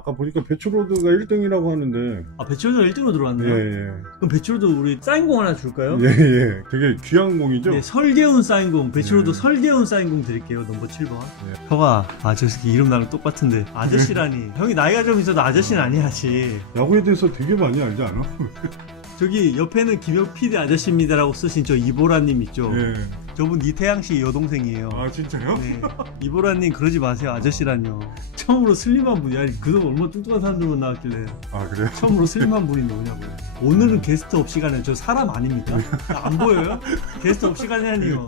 아까 보니까 배추로드가 1등이라고 하는데. 아, 배추로드 1등으로 들어왔네요. 예. 그럼 배추로드 우리 사인공 하나 줄까요? 예. 되게 귀한 공이죠? 네, 설계운 사인공, 배추로드 네. 설계운 사인공 드릴게요. 넘버 7번. 네. 형아, 저 새끼 이름 나랑 똑같은데 아저씨라니. 형이 나이가 좀 있어도 아저씨는 아니야지. 야구에 대해서 되게 많이 알지 않아? 저기 옆에는 김혁 PD 아저씨입니다라고 쓰신 저 이보라님 있죠? 예. 저분 이태양씨 여동생이에요. 아, 진짜요? 네. 이보라님 그러지 마세요. 아저씨라뇨. 처음으로 슬림한 분이, 아니 그동안 얼마나 뚱뚱한 사람들만 나왔길래 아, 그래요? 처음으로 슬림한 분이 누구냐고요. 오늘은 게스트 없 시간에 저 사람 아닙니까? 안 보여요? 게스트 없 시간이 아니요.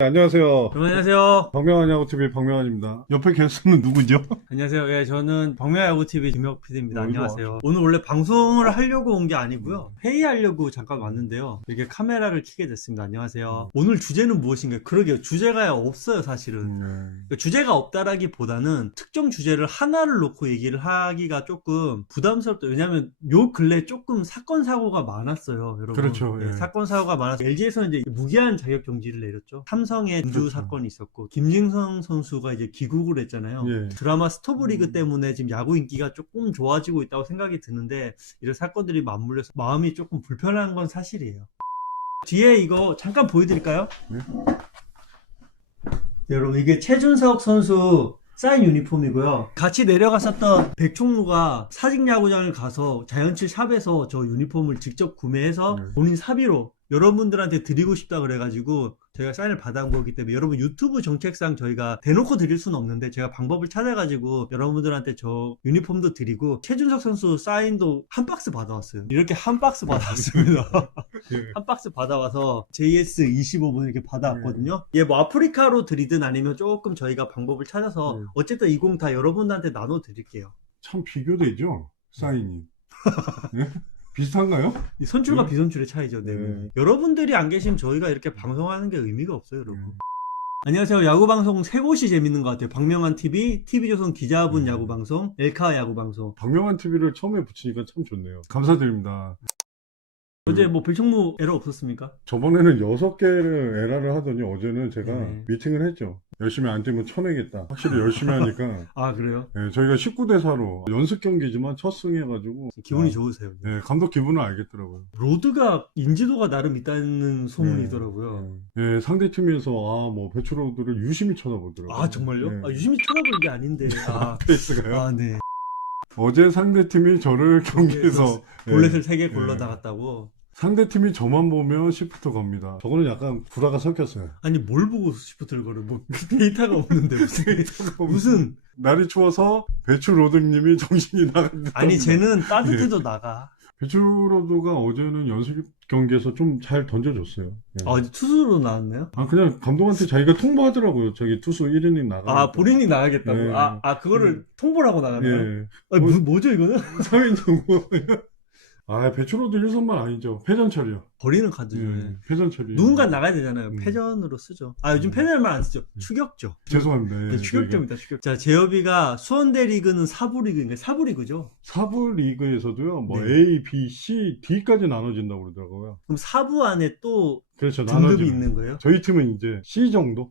네, 안녕하세요. 여러분 안녕하세요. 박명환 야구TV 박명환입니다. 옆에 게스트는 누구죠? 안녕하세요. 예, 저는 박명야구TV 김혁 PD입니다. 이리 안녕하세요. 오늘 원래 방송을 하려고 온 게 아니고요. 회의하려고 잠깐 왔는데요. 이렇게 카메라를 켜게 됐습니다. 안녕하세요. 오늘 주제는 무엇인가요? 그러게요. 주제가 없어요, 사실은. 그러니까 주제가 없다라기보다는 특정 주제를 하나를 놓고 얘기를 하기가 조금 부담스럽다. 왜냐하면 요 근래 조금 사건 사고가 많았어요, 여러분. 그렇죠, 예, 예. 사건 사고가 많아서 LG에서는 이제 무기한 자격 정지를 내렸죠. 삼성의 인주 그렇죠. 사건이 있었고 김진성 선수가 이제 귀국을 했잖아요. 예. 드라마 스토브리그 때문에 지금 야구 인기가 조금 좋아지고 있다고 생각이 드는데 이런 사건들이 맞물려서 마음이 조금 불편한 건 사실이에요. 뒤에 이거 잠깐 보여드릴까요? 네. 네, 여러분 이게 최준석 선수 사인 유니폼이고요. 같이 내려갔었던 백총무가 사직야구장을 가서 자연칠 샵에서 저 유니폼을 직접 구매해서 네. 본인 사비로 여러분들한테 드리고 싶다 그래가지고 저희가 사인을 받아온 거기 때문에 여러분 유튜브 정책상 저희가 대놓고 드릴 수는 없는데 제가 방법을 찾아가지고 여러분들한테 저 유니폼도 드리고 최준석 선수 사인도 한 박스 받아왔어요. 이렇게 한 박스 받아왔습니다. 예. 한 박스 받아와서 JS25분 이렇게 받아왔거든요. 얘 뭐 아프리카로 드리든 아니면 조금 저희가 방법을 찾아서 어쨌든 이 공 다 여러분들한테 나눠 드릴게요. 참 비교되죠? 사인이. 예? 비슷한가요? 이 선출과 네. 비선출의 차이죠. 네. 네. 여러분들이 안 계시면 저희가 이렇게 방송하는 게 의미가 없어요, 여러분. 안녕하세요. 야구방송 세 곳이 재밌는 것 같아요. 박명환 TV, TV조선 기자분 야구방송, 엘카 야구방송. 박명환 TV를 처음에 붙이니까 참 좋네요. 감사드립니다. 어제 뭐 불청무 에러 없었습니까? 저번에는 6개를 에라를 하더니 어제는 제가 네. 미팅을 했죠. 열심히 안 뛰면 쳐내겠다. 확실히 열심히 하니까. 아, 그래요? 예, 저희가 19대 4로 연습 경기지만 첫 승해가지고. 기분이 아, 좋으세요. 예, 감독 기분을 알겠더라고요. 로드가 인지도가 나름 있다는 소문이더라고요. 예, 상대 팀에서 뭐 배추로드를 유심히 쳐다보더라고요. 아, 정말요? 예. 아, 유심히 쳐다보는 게 아닌데. 아, 페이스가요? 아, 네. 어제 상대 팀이 저를 경기에서 볼넷을 예, 3개 예. 골라 나갔다고. 상대 팀이 저만 보면 시프트 겁니다. 저거는 약간 구라가 섞였어요. 아니, 뭘 보고 시프트를 걸어? 뭐, 데이터가 없는데, 무슨. 날이 추워서 배추로드님이 정신이 나간다. 아니, 쟤는 따뜻해도 나가. 배추로드가 어제는 연습 경기에서 좀 잘 던져줬어요. 예. 아, 어제 투수로 나왔나요? 그냥 감독한테 자기가 통보하더라고요. 저기 투수 1이닝 나가. 아, 본인이 나가겠다고? 예. 그거를 통보를 하고 나가나요? 예. 아니, 뭐죠, 이거는? 사회인정보. 배추로드 1선만 아니죠. 패전 처리요. 버리는 카드죠. 예. 패전 처리. 누군가 나가야 되잖아요. 음. 패전으로 쓰죠. 요즘 패전을 말 안 쓰죠. 추격죠. 죄송합니다. 예. 네, 추격자입니다, 추격. 자, 제협이가 수원대 리그는 4부 리그인가요? 4부 리그죠? 사부 리그에서도요. 뭐 네. A, B, C, D까지 나눠진다고 그러더라고요. 그럼 4부 안에 또 그렇죠. 등급이 나눠지는. 있는 거예요? 저희 팀은 이제 C 정도?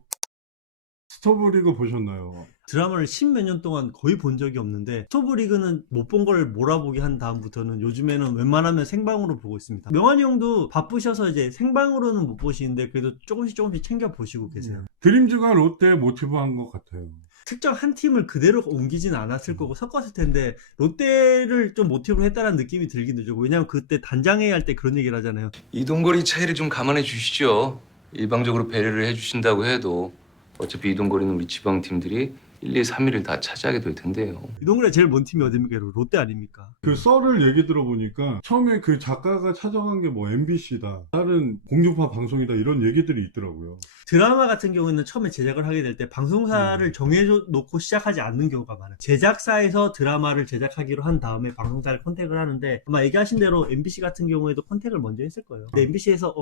스토브리그 보셨나요? 드라마를 10몇 년 동안 거의 본 적이 없는데 스토브리그는 못 본 걸 몰아보기 한 다음부터는 요즘에는 웬만하면 생방으로 보고 있습니다. 명환이 형도 바쁘셔서 이제 생방으로는 못 보시는데 그래도 조금씩 챙겨 보시고 계세요. 드림즈가 롯데 모티브한 것 같아요. 특정 한 팀을 그대로 옮기진 않았을 거고 섞었을 텐데 롯데를 좀 모티브로 했다는 느낌이 들긴 들죠. 왜냐면 그때 단장회의 할 때 그런 얘기를 하잖아요. 이동거리 차이를 좀 감안해 주시죠. 일방적으로 배려를 해주신다고 해도 어차피 이동거리는 우리 지방 팀들이 1, 2, 3위를 다 차지하게 될 텐데요. 이동그래 제일 먼 팀이 어딥니까? 롯데 아닙니까? 그 썰을 얘기 들어보니까 처음에 그 작가가 찾아간 게 뭐 MBC다, 다른 공중파 방송이다 이런 얘기들이 있더라고요. 드라마 같은 경우에는 처음에 제작을 하게 될 때 방송사를 정해놓고 시작하지 않는 경우가 많아요. 제작사에서 드라마를 제작하기로 한 다음에 방송사를 컨택을 하는데 아마 얘기하신 대로 MBC 같은 경우에도 컨택을 먼저 했을 거예요. 근데 MBC에서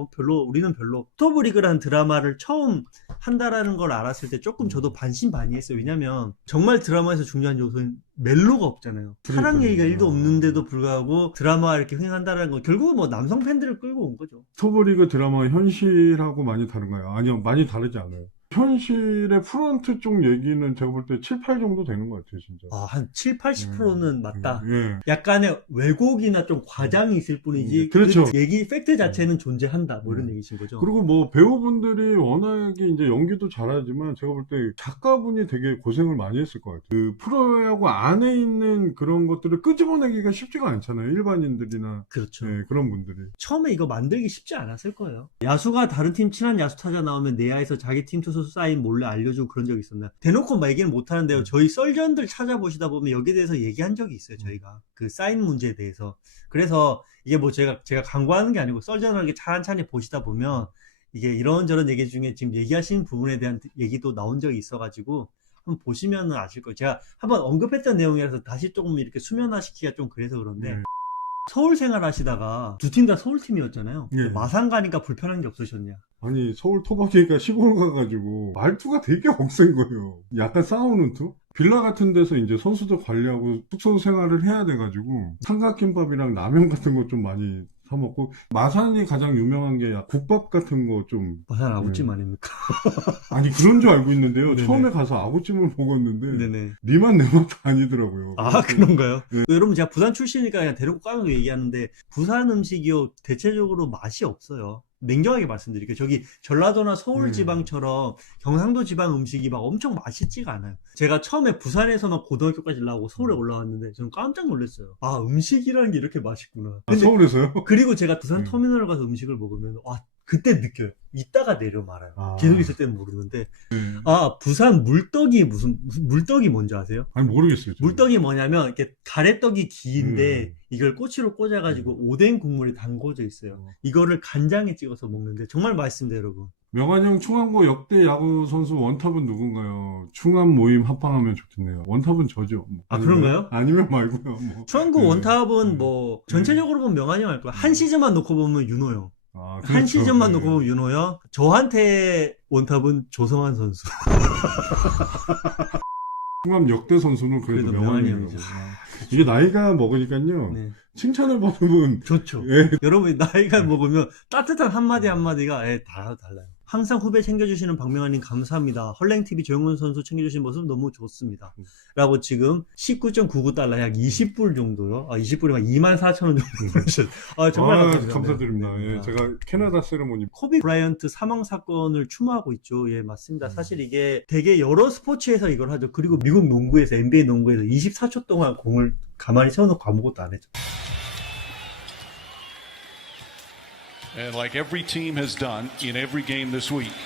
우리는 별로 스토브리그라는 드라마를 처음 한다라는 걸 알았을 때 조금 저도 반신반의했어요. 왜냐면 정말 드라마에서 중요한 요소는 멜로가 없잖아요. 사랑 얘기가 1도 없는데도 불구하고 드라마 이렇게 흥행한다는 건 결국은 뭐 남성 팬들을 끌고 온 거죠. 스토브리그 드라마 현실하고 많이 다른가요? 아니요, 많이 다르지 않아요. 현실의 프런트 쪽 얘기는 제가 볼 때 7, 8 정도 되는 것 같아요, 진짜. 한 7, 80%는 맞다. 예. 약간의 왜곡이나 좀 과장이 있을 뿐이지 그렇죠. 그 얘기 팩트 자체는 존재한다 뭐 이런 얘기신 거죠. 그리고 뭐 배우분들이 워낙에 이제 연기도 잘하지만 제가 볼 때 작가분이 되게 고생을 많이 했을 것 같아요. 그 프로야구 안에 있는 그런 것들을 끄집어내기가 쉽지가 않잖아요. 일반인들이나 그렇죠. 예, 그런 분들이. 처음에 이거 만들기 쉽지 않았을 거예요. 야수가 다른 팀 친한 야수 타자 나오면 내야에서 자기 팀 투수 사인 몰래 알려주고 그런 적 있었나요? 대놓고 막 얘기는 못 하는데요. 저희 썰전들 찾아보시다 보면 여기에 대해서 얘기한 적이 있어요. 저희가 그 사인 문제에 대해서. 그래서 이게 뭐 제가 광고하는 게 아니고 썰전을 이렇게 찬찬히 보시다 보면 이게 이런저런 얘기 중에 지금 얘기하신 부분에 대한 얘기도 나온 적이 있어가지고 한번 보시면 아실 거예요. 제가 한번 언급했던 내용이라서 다시 조금 이렇게 수면화시키기가 좀 그래서 그런데 서울 생활하시다가 두 팀 다 서울팀이었잖아요. 예. 마산 가니까 불편한 게 없으셨냐? 아니 서울 토박이니까 시골 가가지고 말투가 되게 억센 거예요. 약간 싸우는 투? 빌라 같은 데서 이제 선수들 관리하고 숙소 생활을 해야 돼가지고 삼각김밥이랑 라면 같은 거 좀 많이 사 먹고 마산이 가장 유명한 게 국밥 같은 거 좀 마산 아구찜 아닙니까? 아니 그런 줄 알고 있는데요. 네네. 처음에 가서 아구찜을 먹었는데 네네. 니만 내 맛도 아니더라고요. 아, 그런가요? 여러분, 제가 부산 출신이니까 그냥 대놓고 까놓고 얘기하는데, 부산 음식이요, 대체적으로 맛이 없어요. 냉정하게 말씀드릴게요. 저기, 전라도나 서울 지방처럼 경상도 지방 음식이 막 엄청 맛있지가 않아요. 제가 처음에 부산에서만 고등학교까지 나오고 서울에 올라왔는데, 저는 깜짝 놀랐어요. 아, 음식이라는 게 이렇게 맛있구나. 아, 서울에서요? 그리고 제가 부산 터미널 가서 음식을 먹으면, 와, 그때 느껴요. 이따가 내려 말아요. 계속 있을 때는 모르는데. 아, 부산 물떡이 물떡이 뭔지 아세요? 아니 모르겠어요. 저는. 물떡이 뭐냐면, 이렇게 가래떡이 긴데, 이걸 꼬치로 꽂아가지고 오뎅 국물이 담궈져 있어요. 이거를 간장에 찍어서 먹는데, 정말 맛있습니다, 여러분. 명환형 충암고 역대 야구 선수 원탑은 누군가요? 충암 모임 합방하면 좋겠네요. 원탑은 저죠. 뭐. 아, 그런가요? 아니면 말고요. 뭐. 충암고 네. 원탑은 뭐, 전체적으로 보면 명환이 형 할 거야. 한 시즌만 놓고 보면 윤호 형. 아, 한 그렇죠. 시즌만 네. 놓고 보면 윤호 형. 저한테 원탑은 조성환 선수. 충암 역대 선수는 그래도 그래도 명환이 명환이 형이죠. 형이죠. 이게 나이가 먹으니까요. 네. 칭찬을 받으면 좋죠. 예. 여러분 나이가 먹으면 따뜻한 한마디 한마디가 달라요. 항상 후배 챙겨주시는 박명환님 감사합니다. 헐랭TV 조영훈 선수 챙겨주신 모습 너무 좋습니다. 라고 지금 19.99달러 약 20불 정도요. 20불이면 24,000원 정도 주셨어요. 정말 감사드립니다. 네. 예, 제가 캐나다 세레모니 코비 브라이언트 사망 사건을 추모하고 있죠. 예, 맞습니다. 사실 이게 되게 여러 스포츠에서 이걸 하죠. 그리고 미국 농구에서, NBA 농구에서 24초 동안 공을 가만히 세워놓고 아무것도 안 했죠. And like every team has done in every game this week,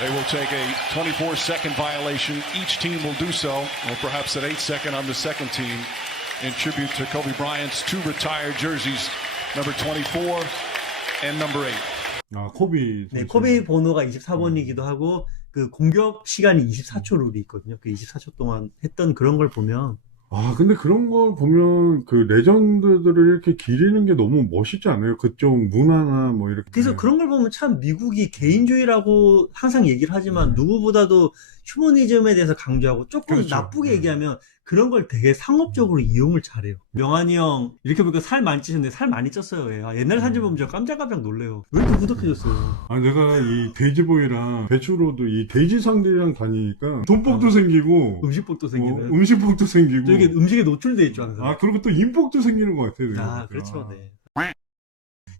they will take a 24-second violation. Each team will do so, or perhaps an 8-second on the second team, in tribute to Kobe Bryant's two retired jerseys, number 24 and number 8. 코비 네, 선수. 코비 번호가 24번이기도 하고, 그 공격 시간이 24초 룰이 있거든요. 그 24초 동안 했던 그런 걸 보면. 근데 그런 걸 보면 그 레전드들을 이렇게 기리는 게 너무 멋있지 않아요? 그쪽 문화나 뭐 이렇게. 그래서 그런 걸 보면 참 미국이 개인주의라고 항상 얘기를 하지만 누구보다도 휴머니즘에 대해서 강조하고 조금 그렇죠. 나쁘게 얘기하면 그런 걸 되게 상업적으로 이용을 잘해요. 명환이 형 이렇게 보니까 살 많이 찌셨는데 살 많이 쪘어요. 얘. 옛날 사진 보면 저 깜짝깜짝 놀래요. 왜 이렇게 후덕해졌어요? 내가 이 돼지보이랑 배추로도 이 돼지상들이랑 다니니까 돈복도 생기고 음식복도 생기는. 음식복도 생기고 저 이게 음식에 노출돼 있죠 항상. 그리고 또 인복도 생기는 것 같아요. 내가 보니까. 그렇죠. 네.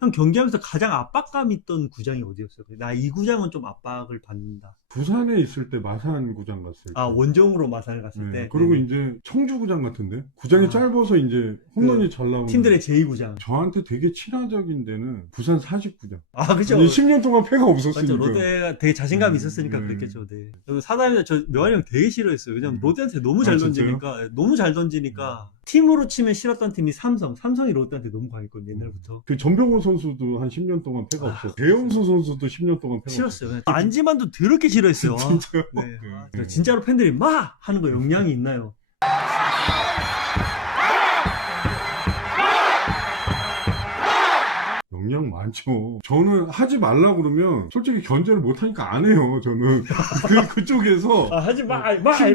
형 경기하면서 가장 압박감 있던 구장이 어디였어요? 나 이 구장은 좀 압박을 받는다. 부산에 있을 때 마산 구장 갔을 때. 원정으로 마산을 갔을 네, 때. 그리고 네네. 이제 청주 구장 같은데 구장이 짧아서 이제 홈런이 잘 나오는 팀들의 제2구장. 저한테 되게 친화적인 데는 부산 사직구장. 그죠. 10년 동안 패가 맞죠. 없었으니까. 롯데가 되게 자신감이 있었으니까 그랬겠죠. 네. 사담이다 저 명환이 형 되게 싫어했어요. 왜냐면 롯데한테 너무 잘 던지니까. 너무 잘 던지니까. 팀으로 치면 싫었던 팀이 삼성이 롯데한테 너무 강했거든요. 옛날부터. 그 전병호 선수도 한 10년 동안 패가 없었어요. 배영수 선수도 10년 동안 패가 싫었어요. 안지만도 더럽게 싫어했어요. 진짜요? 네. 진짜로 팬들이 막 하는 거 영향이 있나요? 영향 많죠. 저는 하지 말라 그러면 솔직히 견제를 못하니까 안 해요. 저는 그쪽에서 하지 마,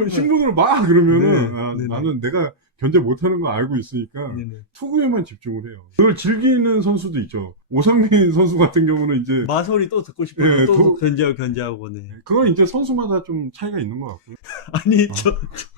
신문으로 막 그러면은 네. 네네. 나는 내가 견제 못하는 거 알고 있으니까 네네. 투구에만 집중을 해요. 그걸 즐기는 선수도 있죠. 오상민 선수 같은 경우는 이제 마소리 또 듣고 싶어요. 네, 또 견제하고 네. 그건 이제 선수마다 좀 차이가 있는 것 같고요. 아니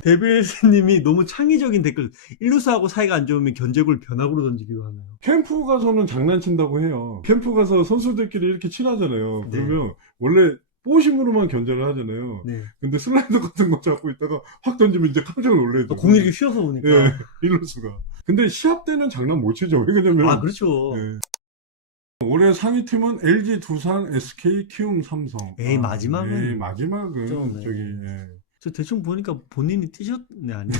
데빌스님이 너무 창의적인 댓글. 일루수하고 사이가 안 좋으면 견제골 변화구로 던지기도 하나요? 캠프 가서는 장난친다고 해요. 캠프 가서 선수들끼리 이렇게 친하잖아요. 네. 그러면 원래 뽀심으로만 견제를 하잖아요. 네. 근데 슬라이더 같은 거 잡고 있다가 확 던지면 이제 깜짝 놀래요. 공이 이렇게 휘어서 오니까. 예, 일루수가. 근데 시합 때는 장난 못 치죠. 왜냐면 아 그렇죠. 예. 올해 상위팀은 LG, 두산, SK, 키움, 삼성. 에이, 마지막은 에이, 마지막은 좀, 네. 저기 예. 저 대충 보니까 본인이 뛰셨네 아니에요?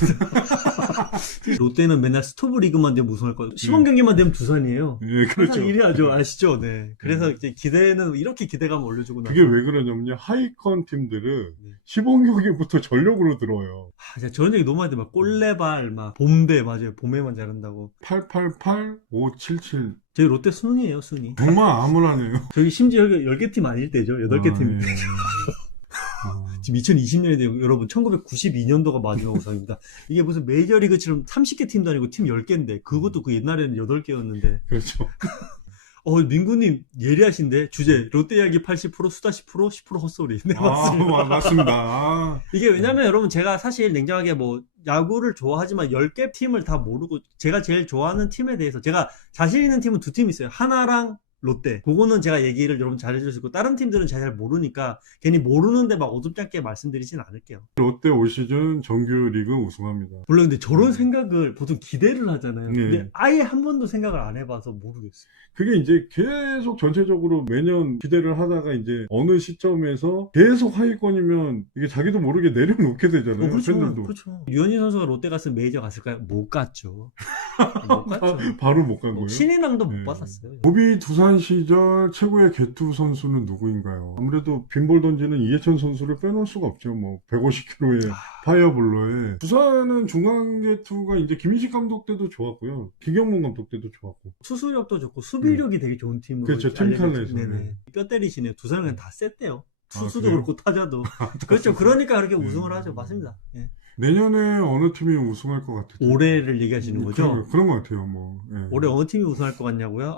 롯데는 맨날 스토브 리그만 되면 우승할 거예요. 시범 경기만 되면 두산이에요. 예, 항상 그렇죠. 이래야죠. 아시죠? 네. 그래서 이제 기대는 이렇게 기대감 올려주고 나서 그게 왜 그러냐면요. 하위권 팀들은 네. 시범 경기부터 전력으로 들어와요. 아, 제가 저런 얘기 너무 많이 들어요. 꼴레발, 막 봄대 맞아요. 봄에만 잘한다고. 888, 577. 저희 롯데 순위예요, 순위. 정말 암울하네요. 저희 심지어 10개 팀 아닐 때죠. 8개 팀. 예. 지금 2020년인데 여러분 1992년도가 마지막 우승입니다. 이게 무슨 메이저리그처럼 30개 팀도 아니고 팀 10개인데 그것도 그 옛날에는 8개였는데 그렇죠. 민구님 예리하신데 주제 롯데 이야기 80% 수다 10% 10% 헛소리. 네 맞습니다. 맞습니다. 아, 이게 왜냐면 여러분 제가 사실 냉정하게 뭐 야구를 좋아하지만 10개 팀을 다 모르고 제가 제일 좋아하는 팀에 대해서 제가 자신 있는 팀은 두 팀 있어요. 하나랑 롯데. 그거는 제가 얘기를 여러분 잘해줄 수 있고 다른 팀들은 잘 모르니까 괜히 모르는데 막 어둡잖게 말씀드리진 않을게요. 롯데 올 시즌 정규 리그 우승합니다. 물론 근데 저런 생각을 보통 기대를 하잖아요. 네. 근데 아예 한 번도 생각을 안 해봐서 모르겠어요. 그게 이제 계속 전체적으로 매년 기대를 하다가 이제 어느 시점에서 계속 하위권이면 이게 자기도 모르게 내려놓게 되잖아요. 그렇죠. 팬들도. 그렇죠. 유현진 선수가 롯데 갔으면 메이저 갔을까요? 못 갔죠. 못 갔죠. 바로 못 간 거예요. 신인왕도 못 네. 받았어요. 고비 두산 시절 최고의 개투 선수는 누구인가요? 아무래도 빈볼 던지는 이해찬 선수를 빼놓을 수가 없죠. 뭐 150km의 파이어볼러에 두산은 중간 개투가 이제 김인식 감독 때도 좋았고요. 김경문 감독 때도 좋았고. 수술력도 좋고 수비력이 되게 좋은 팀으로 그렇죠. 팀 알려져 칸에서. 네네. 네. 뼈 때리시네요. 두산은 그냥 다 셌대요. 투수도 그래요? 그렇고 타자도. 그렇죠. 그러니까 그렇게 우승을 하죠. 맞습니다. 예. 내년에 어느 팀이 우승할 것 같아요? 올해를 얘기하시는 거죠? 그런 것 같아요. 뭐. 예. 올해 어느 팀이 우승할 것 같냐고요?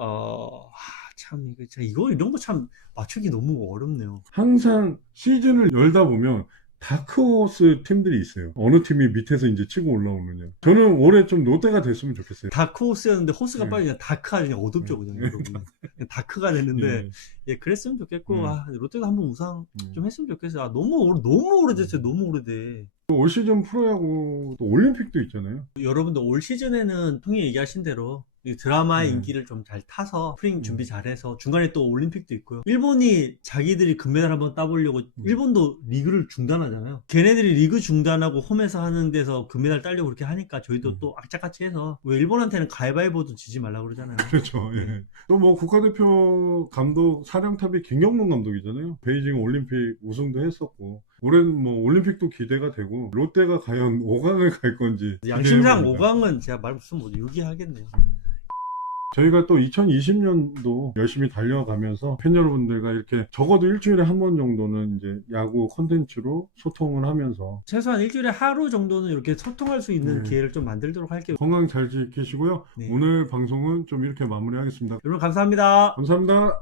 참 이런 거 참 맞추기 너무 어렵네요. 항상 시즌을 열다 보면 다크호스 팀들이 있어요. 어느 팀이 밑에서 이제 치고 올라오느냐. 저는 올해 좀 롯데가 됐으면 좋겠어요. 다크호스였는데 호스가 네. 빨리 그냥 다크가 그냥 어둡죠 그냥 여러분. 그냥 다크가 됐는데 예. 그랬으면 좋겠고 음. 롯데도 한번 우승 음. 좀 했으면 좋겠어요. 너무 오래됐어요. 너무 오래돼. 올 시즌 프로야구 또 올림픽도 있잖아요. 여러분들 올 시즌에는 통이 얘기하신 대로 이 드라마의 네. 인기를 좀 잘 타서 스프링 준비 잘해서 중간에 또 올림픽도 있고요. 일본이 자기들이 금메달 한번 따보려고 일본도 리그를 중단하잖아요. 걔네들이 리그 중단하고 홈에서 하는 데서 금메달 따려고 그렇게 하니까 저희도 또 악착같이 해서 왜 일본한테는 가위바위보도 지지 말라고 그러잖아요. 그렇죠. 예. 또 뭐 국가대표 감독 사령탑이 김경문 감독이잖아요. 베이징 올림픽 우승도 했었고 올해는 뭐 올림픽도 기대가 되고 롯데가 과연 5강을 갈 건지 양심상 기대해봅니다. 5강은 제가 말 없으면 뭐 유기하겠네요. 저희가 또 2020년도 열심히 달려가면서 팬 여러분들과 이렇게 적어도 일주일에 한 번 정도는 이제 야구 콘텐츠로 소통을 하면서 최소한 일주일에 하루 정도는 이렇게 소통할 수 있는 네. 기회를 좀 만들도록 할게요. 건강 잘 지키시고요. 네. 오늘 방송은 좀 이렇게 마무리하겠습니다. 여러분 감사합니다. 감사합니다.